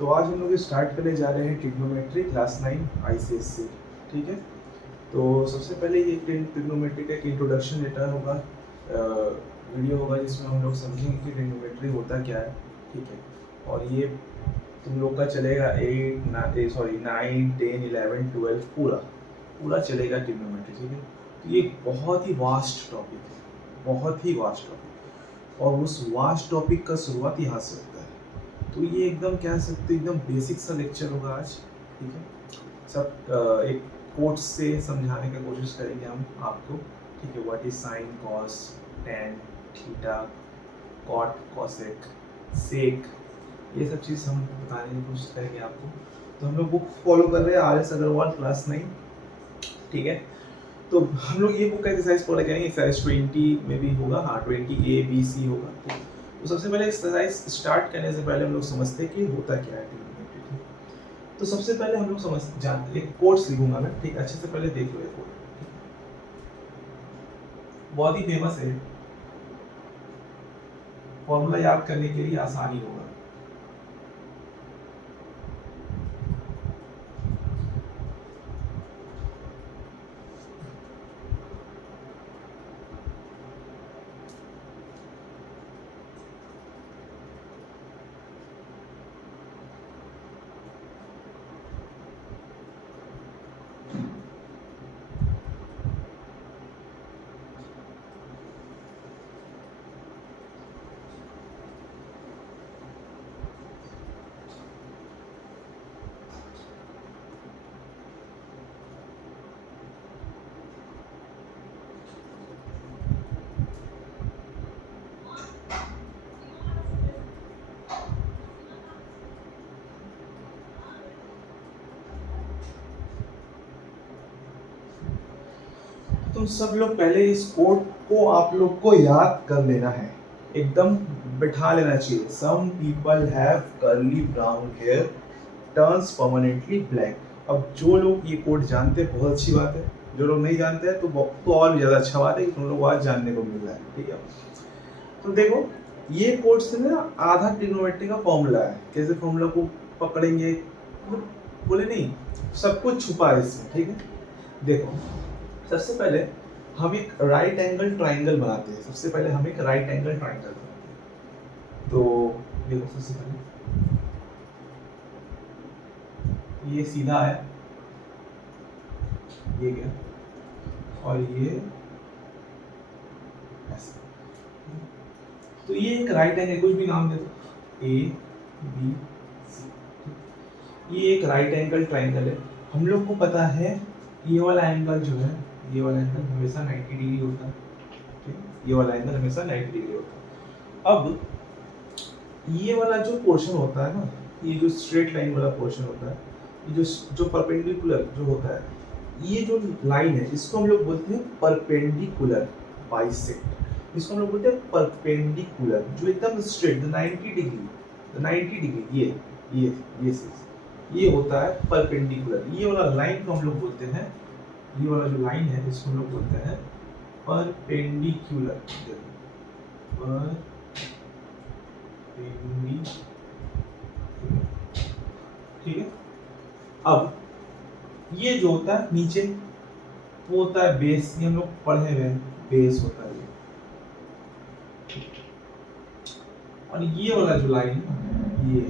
तो आज हम लोग स्टार्ट करने जा रहे हैं ट्रिग्नोमेट्री क्लास 9 आईसीएससी। ठीक है, तो सबसे पहले ये ट्रिग्नोमेट्री का एक इंट्रोडक्शन लेटर होगा, वीडियो होगा जिसमें हम लोग समझेंगे कि ट्रिग्नोमेट्री होता क्या है। ठीक है, और ये तुम लोग का चलेगा 9, 10, 11, 12 पूरा पूरा चलेगा ट्रिग्नोमेट्री। ठीक है, तो ये एक बहुत ही वास्ट टॉपिक है, बहुत ही वास्ट टॉपिक, और उस वास्ट टॉपिक का शुरुआत यहाँ से होता है। तो ये एकदम कह सकते एकदम बेसिक सा लेक्चर होगा आज। ठीक है, सब एक कोट से समझाने का कोशिश करेंगे हम आपको। ठीक है, what is sine, cos, tan, theta, cot, cosec, sec, ये सब चीज़ हम बताने की कोशिश करेंगे आपको। तो हम लोग बुक फॉलो कर रहे हैं RS अग्रवाल क्लास 9। ठीक है, तो हम लोग ये बुक का एक्सरसाइज फॉलो करेंगे। एक्सरसाइज 20 में भी होगा, हाँ 20A B C होगा। तो सबसे पहले एक्सरसाइज स्टार्ट करने से पहले हम लोग समझते हैं कि होता क्या है ट्रिग्नोमेट्री। तो सबसे पहले हम लोग समझ जानते, एक कोट्स लिखूंगा मैं, ठीक, अच्छे से पहले देख लो ये कोट, बहुत ही फेमस है, फॉर्मूला याद करने के लिए आसानी होगा। तुम सब लोग पहले इस कोट को आप लोग को याद कर लेना है, एकदम बिठा लेना चाहिए। Some people have curly brown hair turns permanently black. अब जो लोग ये कोट जानते हैं बहुत अच्छी बात है, जो लोग नहीं जानते हैं तो और भी ज़्यादा अच्छा बात है कि तुम लोग आज जानने को मिल रहा है। ठीक है, तो देखो ये कोट से ना आधा ट्रिग्नोमेट्री का फॉर्मूला है। कैसे फॉर्मूला को पकड़ेंगे, बोले नहीं, सब कुछ छुपा है इसमें। ठीक है, देखो सबसे पहले हम एक राइट एंगल ट्राइंगल बनाते हैं। सबसे पहले हम एक राइट एंगल ट्राइंगल बनाते हैं। तो देखो सबसे पहले ये सीधा है, ये गया, और ये ऐसे। तो ये एक राइट एंगल, कुछ भी नाम दे दो, ABC। ये एक राइट एंगल ट्राइंगल है। हम लोग को पता है ये वाला एंगल जो है, ये वाला एंगल हमेशा 90 डिग्री होता है। ठीक है, ये वाला एंगल हमेशा 90 डिग्री होता है। अब ये वाला जो पोर्शन होता है ना, ये जो स्ट्रेट लाइन वाला पोर्शन होता है, ये जो परपेंडिकुलर जो होता है, ये जो लाइन है इसको हम लोग बोलते हैं परपेंडिकुलर बाइसेक्टर। इसको हम लोग बोलते हैं परपेंडिकुलर, जो एकदम स्ट्रेट 90 डिग्री, ये होता है परपेंडिकुलर। ये वाला लाइन को हम लोग बोलते हैं, ये वाला जो लाइन है इसको हम लोग बोलते हैं परपेंडिकुलर। ठीक है, अब ये जो होता है नीचे वो होता है बेस, ये हम लोग पढ़े हुए हैं, बेस होता है ये। और ये वाला जो लाइन ये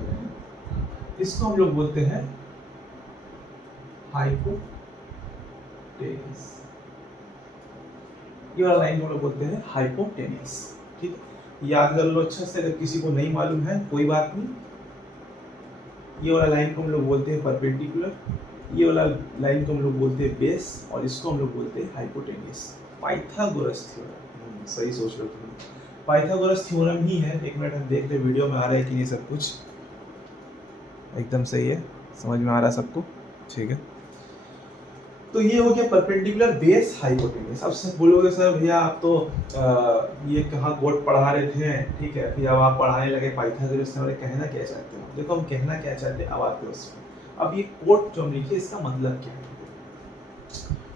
इसको हम लोग बोलते हैं हाइपोटेनस। ये वाला लाइन हम लोग बोलते हैं हाइपोटेनस। ठीक है, याद कर लो अच्छा से, अगर किसी को नहीं मालूम है कोई बात नहीं। ये वाला लाइन को हम लोग बोलते हैं परपेंडिकुलर, ये वाला लाइन को हम लोग बोलते हैं बेस, और इसको हम लोग बोलते हैं हाइपोटेनस। पाइथागोरस थ्योरम, सही सोच लो तुम, पाइथागोरस थ्योरम ही है। एक मिनट हम देख ले वीडियो में आ रहा है कि नहीं, सब कुछ एकदम सही है, समझ में आ रहा है सबको। ठीक है, तो ये हो गया परपेंडिकुलर, बेस, हाइपोटेनस। अब सब बोलोगे सर भैया आप तो ये कहाँ कोट पढ़ा रहे थे। ठीक है, फिर अब आप पढ़ाने लगे पाइथागोरस थ्योरम, कहना क्या चाहते हो? देखो हम कहना क्या चाहते हैं अब आते हैं उसमें। अब ये कोट जो हम लिखे इसका मतलब क्या है,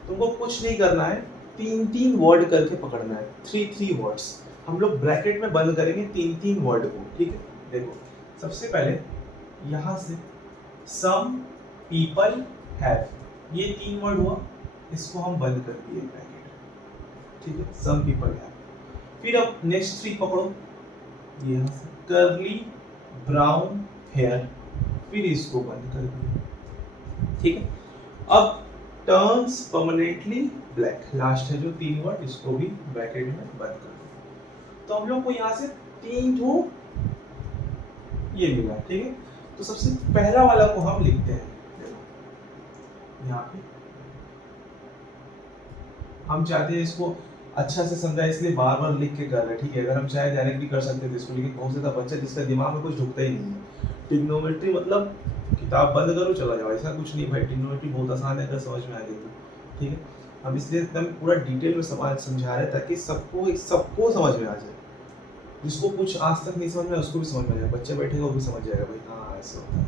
तुमको कुछ नहीं करना है, 3 वर्ड करके पकड़ना है, 3 वर्ड्स। हम लोग ब्रैकेट में बंद करेंगे 3 वर्ड को। ठीक है, देखो सबसे पहले यहाँ से सम पीपल हैव, ये 3 वर्ड हुआ, इसको हम बंद कर दिए ब्रैकेट, ठीक है, सम पीपल हैव। फिर अब नेक्स्ट 3 पकड़ो, ये यहाँ से कर्ली ब्राउन हेयर, फिर इसको बंद कर दिए, ठीक है। अब टर्न्स परमानेंटली ब्लैक, लास्ट है जो 3 वर्ड, इसको भी ब्रैकेट में बंद कर दो। तो हम लोग को यहाँ से 3 ठो ये मिला, ठीक है। तो सबसे पहला वाला को हम लिखते हैं, देखो यहाँ पे हम चाहते हैं इसको अच्छा से समझा, इसलिए बार बार लिख के कर रहे हैं, ठीक है। अगर हम चाहे डायरेक्टली कर सकते थे इसको, लेकिन बहुत ज़्यादा बच्चा जिसका दिमाग में कुछ ढुकता ही नहीं है। ट्रिग्नोमेट्री मतलब किताब बंद करो चला जाओ, ऐसा कुछ नहीं भाई। ट्रिग्नोमेट्री बहुत आसान है, अगर समझ में आ गई तो, ठीक है। हम इसलिए एकदम पूरा डिटेल में समझा रहे ताकि सबको समझ में आ जाए। जिसको कुछ आज तक नहीं समझ में उसको भी समझ में आ जाए, बच्चे बैठेगा वो भी समझ जाएगा भाई, हाँ ऐसा होता है।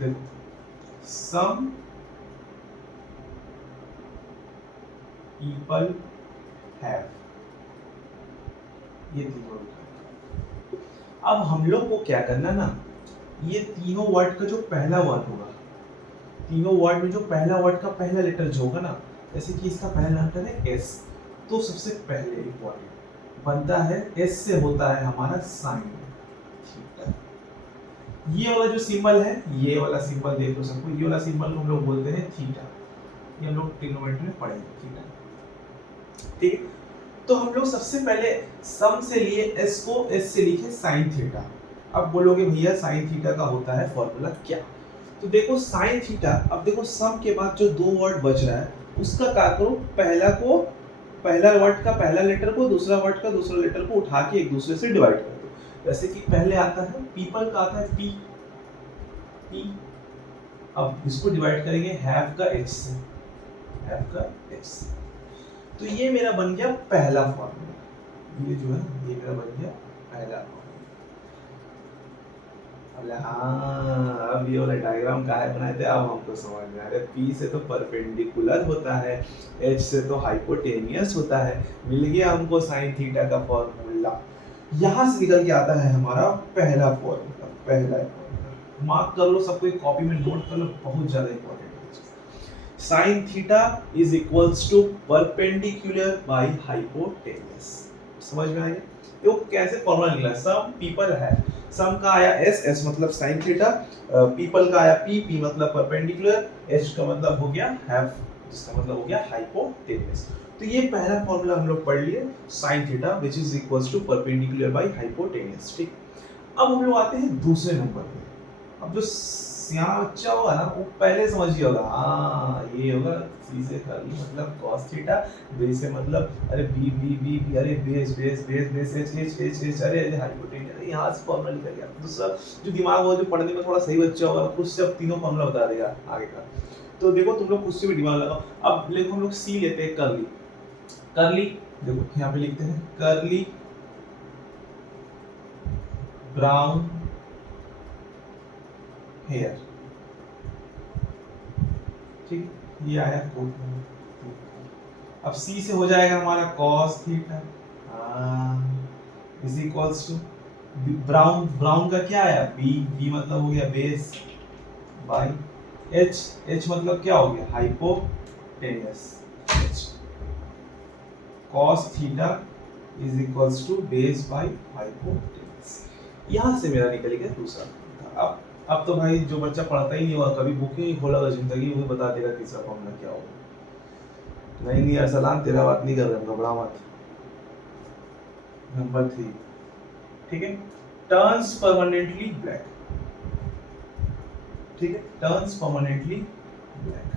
देखो सम पीपल हैव, ये तीनों लिखा। अब हम लोग को क्या करना ना, ये तीनों वर्ड का जो पहला वर्ड होगा, तीनों वर्ड में जो पहला वर्ड का पहला लेटर जो होगा ना, जैसे कि इसका पहला लेटर है एस, तो सबसे पहले इंपॉर्टेंट बनता है एस से होता है हमारा साइन थीटा। ये वाला जो सिंबल है, ये वाला सिंबल देख लो सबको, ये वाला सिंबल को हम लोग बोलते हैं थीटा, ये हम लोग ट्रिग्नोमेट्री में पढ़ेंगे थीटा, ठीक है। तो हम लोग सबसे पहले सम से लिए एस को, एस से लिखे साइन थीटा। अब बोलोगे भैया साइन थीटा का होता है फॉर्मूला क्या, तो देखो साइन थीटा, अब देखो सम के बाद जो 2 वर्ड बच रहा है उसका क्या करो, पहला वर्ड का पहला लेटर को, दूसरा वर्ड का दूसरा लेटर को उठा के एक दूसरे से डिवाइड कर दो। जैसे कि पहले आता है पीपल का आता है पी, अब इसको डिवाइड करेंगे हैव का एच से, हैव का एच से, तो ये मेरा बन गया पहला फॉर्मूला। ये जो है ये मेरा बन गया पहला फॉर्मूला। हाँ, अब ये वाला डायग्राम काहे बनाए थे, अब हमको समझ में आ रहा है। P से तो परपेंडिकुलर होता है, H से तो हाइपोटेनियस होता है, मिल गया हमको साइन थीटा का फॉर्मूला। यहाँ से निकल के आता है हमारा पहला फॉर्मूला, पहला फॉर्मूला मार्क कर लो, सबको एक कॉपी में नोट कर लो, बहुत ज्यादा इंपॉर्टेंट है। Sine theta is equals to perpendicular by hypotenuse, समझ में आ गया। वो कैसे फॉर्मूला निकला, सम पीपल है, सम का आया एस, एस मतलब साइन थीटा, पीपल का आया पी, पी मतलब परपेंडिकुलर, एच का मतलब हो गया हैव, जिसका मतलब हो गया हाइपोटेनियस। तो ये पहला फॉर्मूला हम लोग पढ़ लिए, sine theta which is equals to perpendicular by hypotenuse, ठीक। अब हम लोग आते हैं दूसरे नंबर पे। अब जो यहाँ बच्चा होगा ना वो पहले समझ गया होगा, हाँ ये होगा सी से कर्ली मतलब cos थीटा, बी से मतलब अरे बी बी बी बी, अरे base base base base H H H H, अरे हाइपोटेनियस, यहाँ से फॉर्मूला निकल गया। दूसरा जो दिमाग होगा, जो पढ़ने में थोड़ा सही बच्चा होगा, उससे अब तीनों फॉर्मूला बता देगा आगे का। तो देखो तुम लोग खुद से भी दिमाग लगाओ। अब देखो हम लोग सी लेते हैं कर्ली, कर्ली देखो यहाँ पे लिखते हैं कर्ली ब्राउन हेयर, ठीक, ये आया कोट। अब C से हो जाएगा हमारा cos theta is equals to brown, brown का क्या आया B, B मतलब हो गया बेस बाय H, H मतलब क्या हो गया hypotenuse, H cos theta is equals to base by hypotenuse. यहाँ से मेरा निकल गया दूसरा। अब तो भाई जो बच्चा पढ़ता ही नहीं हुआ, कभी बुक ही नहीं खोला जिंदगी, वो बता देगा तीसरा फॉर्मूला क्या होगा। नहीं अरसलान तेरा बात नहीं कर रहा, घबरा मत। नंबर 3, ठीक है, टर्न्स परमानेंटली ब्लैक, ठीक है, टर्न्स परमानेंटली ब्लैक।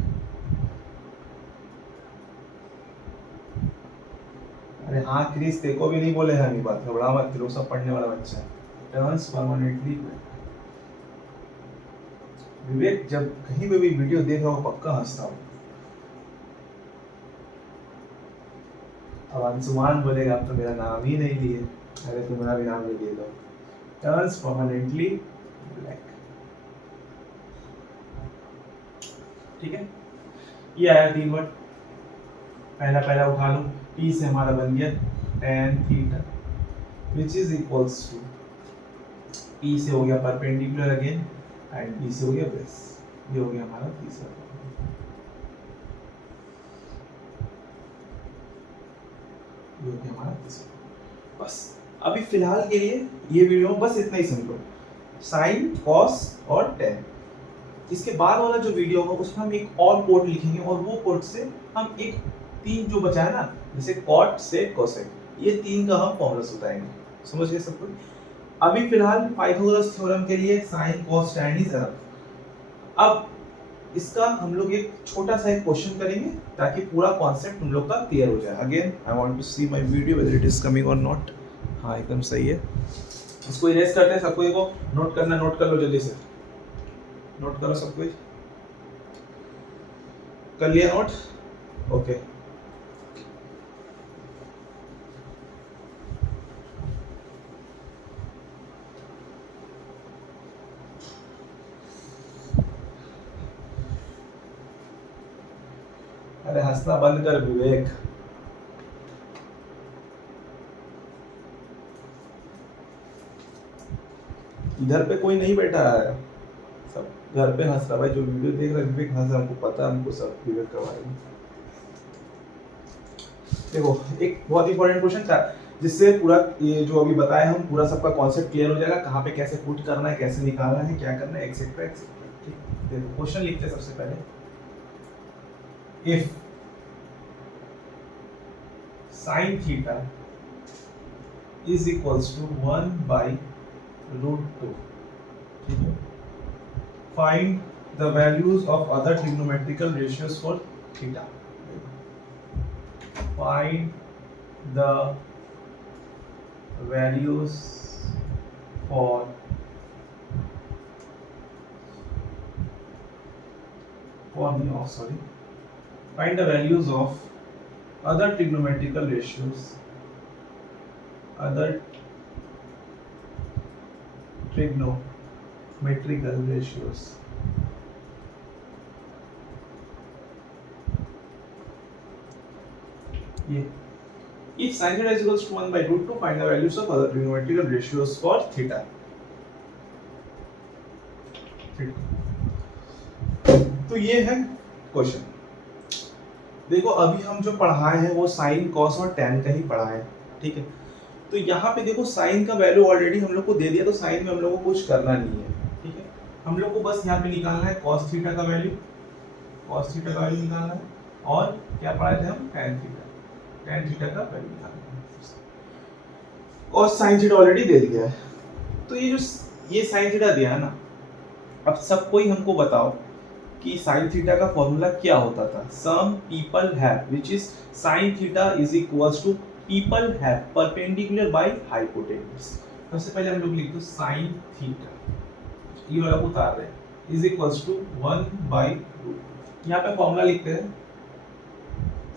अरे हाँ क्रिस, तेको भी नहीं बोले हैं ये बात, घबरा मत, तेरे सब पढ़ने वाला बच्चा है। Turns permanently black. विवेक जब कहीं पे भी वीडियो देख रहा हूँ पक्का हंसता हूँ। अब अंशुमान बोलेगा अब तो मेरा नाम ही नहीं लिए, अरे तुम्हारा भी नाम ले लिए लो। टर्न्स परमानेंटली ब्लैक, ठीक है। ये आया 3 वर्ड, पहला उठा लो, T से हमारा बन गया tan theta which is equals to T से हो गया परपेंडिकुलर अगेन एंड बी से हो गया बेस। ये हो गया हमारा तीसरा फॉर्मूला, ये हो गया हमारा तीसरा फॉर्मूला। बस अभी फिलहाल के लिए ये वीडियो में बस इतना ही समझो, साइन कॉस और टेन। इसके बाद वाला जो वीडियो होगा उसमें हम एक और कोड लिखेंगे और वो कोड से हम एक तीन जो बचा है ना, जैसे कॉट सेक कोसेक, ये तीन का हम फॉर्मूला बताएंगे। समझ गए सब कुछ? अभी फिलहाल पाइथागोरस थ्योरम के लिए sine cos tan is enough. अब इसका हम लोग एक छोटा सा एक क्वेश्चन करेंगे ताकि पूरा कॉन्सेप्ट हम लोग का क्लियर हो जाए। Again I want to see my video whether it is coming और नॉट। हाँ एकदम सही है। इसको इरेज करते हैं, सबको देखो नोट करना, नोट कर लो जल्दी से, नोट करो सब कुछ कर लिया नोट? ओके अरे हंसना बंद कर विवेक। इधर पे कोई नहीं बैठा है, सब घर पे हंस रहा। भाई जो वीडियो देख रहा है विवेक हंस रहा, हमको पता है, हमको सब विवेक का बारे में। देखो एक बहुत इंपॉर्टेंट क्वेश्चन था जिससे पूरा ये जो अभी बताया हम पूरा सबका कॉन्सेप्ट क्लियर हो जाएगा, कहाँ पे कैसे पुट करना है, कैसे निकालना है, क्या करना है, एक्सेट्रा एक्सेट्रा। ठीक, देखो क्वेश्चन लिखते हैं सबसे पहले। If sin theta is equals to 1 by root 2, ठीक है, find the values of other trigonometrical ratios for theta, find the values for find the values of other trigonometrical ratios, other trigonometrical ratios ये if sin theta is equals to 1 by root 2 find the values of other trigonometrical ratios for theta। तो ये है question. देखो अभी हम जो पढ़ाए हैं वो साइन कॉस और टेन का ही पढ़ाए हैं, ठीक है। तो यहाँ पे देखो साइन का वैल्यू ऑलरेडी हम लोग को दे दिया, तो साइन में हम लोग को कुछ करना नहीं है, ठीक है। हम लोग को बस यहाँ पे निकालना है कॉस थीटा का वैल्यू, कॉस थीटा का वैल्यू निकालना है, और क्या पढ़ाए थे हम, टेन थीटा का वैल्यू निकालना है, और साइन थीटा ऑलरेडी दे दिया है। तो ये जो ये साइन थीटा दिया है ना, अब सब कोई हमको बताओ कि sin थीटा का फॉर्मूला क्या होता था। Some people have which is sin theta is equals to people have perpendicular by hypotenuse. सबसे पहले हम लोग लिख दो sin थीटा, ये वाला उतार रहे हैं, is equals to 1 by root. यहाँ पे फॉर्मूला लिखते हैं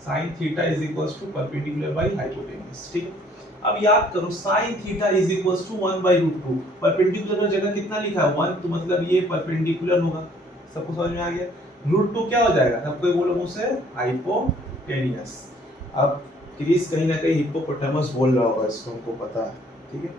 sin theta is equals to perpendicular by hypotenuse, ठीक है। अब याद करो sin theta is equals to 1 by root 2, perpendicular का जगह कितना लिखा है 1, तो मतलब ये परपेंडिकुलर होगा। सबको समझ में आ गया? रूट 2 क्या हो जाएगा, सबको बोलो मुझसे, हाइपोटेनियस। अब क्रिस कहीं ना कहीं हिप्पोपोटामस बोल रहा होगा, इसको हमको पता है, ठीक है।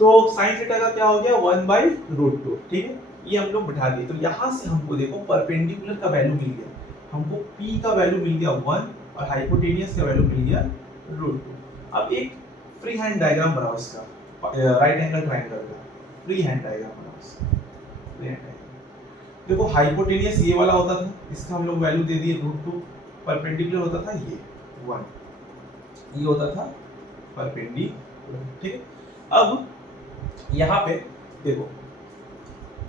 तो sin थीटा का क्या हो गया 1 बाय रूट 2, ठीक है। ये हम लोग बिठा दिए। तो यहाँ से हमको देखो परपेंडिकुलर का वैल्यू मिल गया, हमको p का वैल्यू मिल गया 1 और हाइपोटेनियस का वैल्यू मिल गया रूट 2। अब एक फ्री हैंड डायग्राम बनाओ इसका, राइट एंगल ट्रायंगल का फ्री हैंड डायग्राम बनाओ इसका। फ्री हैंड डायग्राम देखो, हाइपोटेनियस ये वाला होता था, इसका हम लोग वैल्यू दे दिए रूट 2। परपेंडिकुलर होता था ये 1, ये होता था परपेंडिकुलर, ठीक है। अब यहाँ पे देखो,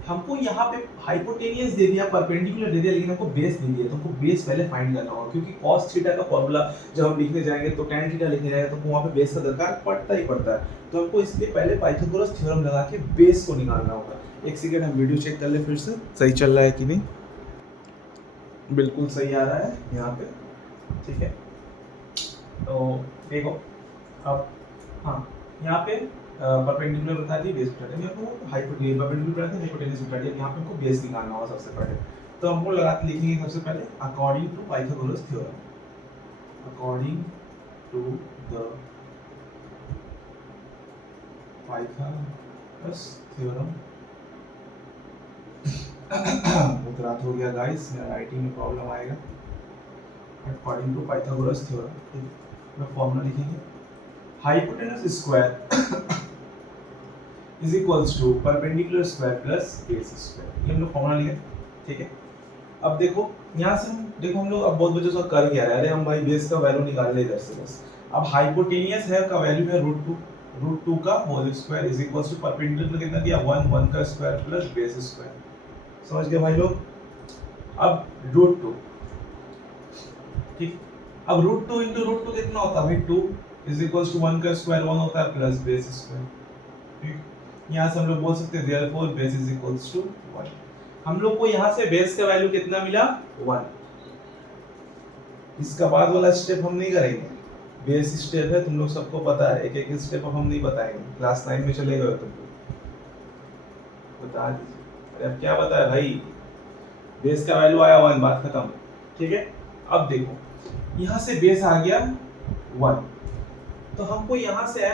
हमको यहाँ पे हाइपोटेनियस दे दिया, परपेंडिकुलर दे दिया, लेकिन हमको बेस नहीं दिया। तो हमको बेस पहले फाइंड करना होगा, क्योंकि cos थीटा का फॉर्मूला जब हम लिखने जाएंगे तो tan थीटा लिखने जाएंगे, तो हमको वहाँ पे बेस का दरकार पड़ता ही पड़ता है। तो हमको इसलिए पहले पाइथागोरस थ्योरम लगा के बेस को निकालना होगा। एक सेकंड हम वीडियो चेक कर ले फिर से, सही चल रहा है कि नहीं। बिल्कुल सही आ रहा है यहाँ पे, ठीक है। तो देखो अब, हाँ यहाँ पे परपेंडिकुलर बता दी, बेस बता दी, हमको हाइपोटेनियस परपेंडिकुलर बता दी, हाइपोटेनियस बता दी। यहाँ पे हमको बेस निकालना होगा सबसे पहले। तो हमको लगा के लिखेंगे सबसे पहले according to Pythagoras theorem, according to the Pythagoras theorem बहुत रात हो गया गाइस, मेरा राइटिंग में प्रॉब्लम आएगा। अकॉर्डिंग टू पाइथागोरस थ्योरम मैं फॉर्मूला लिखेंगे, hypotenuse square is equals to perpendicular square plus base square, ये हम लोग फॉर्मूला लिखे, ठीक है। अब देखो यहाँ से हम लोग अब बहुत बच्चों से कर क्या रहे हैं, अरे हम भाई बेस का वैल्यू निकाल ले इधर से बस। अब हाइपोटेनियस है का वैल्यू है रूट टू का whole square is equals to perpendicular कितना दिया 1 का स्क्वायर प्लस बेस स्क्वायर, समझ गए भाई लोग। अब रूट 2, ठीक, अब रूट 2 इंटू रूट 2 कितना होता है भाई 2 इज इक्वल्स टू 1 का स्क्वायर 1 होता है प्लस बेस स्क्वायर, ठीक। यहाँ से हम लोग बोल सकते हैं therefore base is equals to 1। हम लोग को यहाँ से बेस का वैल्यू कितना मिला 1। इसका बाद वाला स्टेप हम नहीं करेंगे, बेस स्टेप है, तुम लोग सबको पता है, एक एक स्टेप अब हम नहीं बताएंगे, क्लास 9 में चले गए तुम बता दीजिए। अरे अब क्या बताया भाई, बेस का वैल्यू आया 1, बात खत्म, ठीक है। अब देखो यहाँ से बेस आ गया 1, तो हमको यहाँ से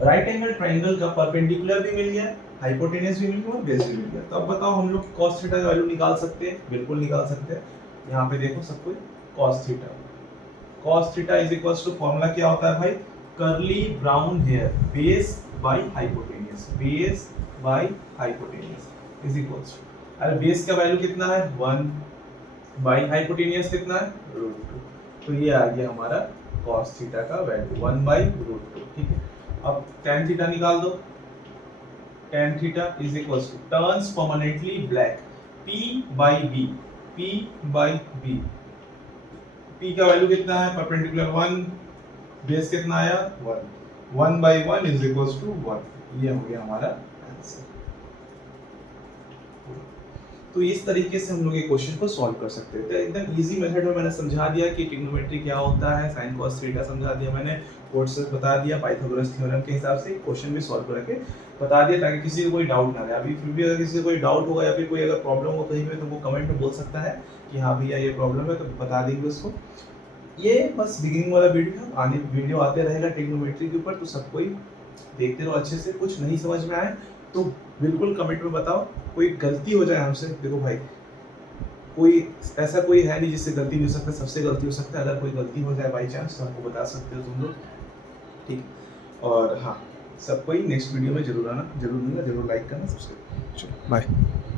राइट एंगल ट्रायंगल का परपेंडिकुलर भी मिल गया, हाइपोटेनस भी मिल गया और बेस भी मिल गया। तो अब बताओ हम लोग cos थीटा का वैल्यू निकाल सकते हैं, बिल्कुल निकाल सकते हैं। यहाँ पे देखो सब कोई cos theta is equals to formula क्या होता है भाई, curly brown hair base by hypotenuse, base by hypotenuse is equals to, अरे बेस का वैल्यू कितना है 1 बाय हाइपोटेनस कितना है √2, तो ये आ गया हमारा cos थीटा का वैल्यू 1/√2, ठीक है। अब tan थीटा निकाल दो, tan theta is equals to turns permanently black P/B, P/B, P का वैल्यू कितना है परपेंडिकुलर 1, बेस कितना आया 1, 1/1 इज इक्वल्स टू 1, ये हो गया हमारा आंसर। तो इस तरीके से हम लोग ये क्वेश्चन को सॉल्व कर सकते हैं। तो एकदम इजी मेथड में मैंने समझा दिया कि ट्रिग्नोमेट्री क्या होता है, साइन कॉस थीटा समझा दिया मैंने, कोर्सेस बता दिया, पाइथागोरस थ्योरम के हिसाब से क्वेश्चन भी सॉल्व करके बता दिया, ताकि किसी को कोई डाउट ना रहे। अभी फिर भी अगर किसी को कोई डाउट होगा या फिर कोई अगर प्रॉब्लम हो कहीं पे, तो वो कमेंट में बोल सकता है कि हाँ भैया ये प्रॉब्लम है, तो बता देंगे उसको। ये बस बिगिनिंग वाला वीडियो आते रहेगा ट्रिग्नोमेट्री के ऊपर, तो सब कोई देखते रहो अच्छे से। कुछ नहीं समझ में आए तो बिल्कुल कमेंट में बताओ, कोई गलती हो जाए हमसे, देखो भाई कोई ऐसा कोई है नहीं जिससे गलती नहीं हो सकता, सबसे गलती हो सकता है। अगर कोई गलती हो जाए बाई चांस तो हमको बता सकते हो तुम लोग, ठीक। और हाँ, सब कोई नेक्स्ट वीडियो में जरूर आना, जरूर लाइक करना, सब्सक्राइब। चलो बाय।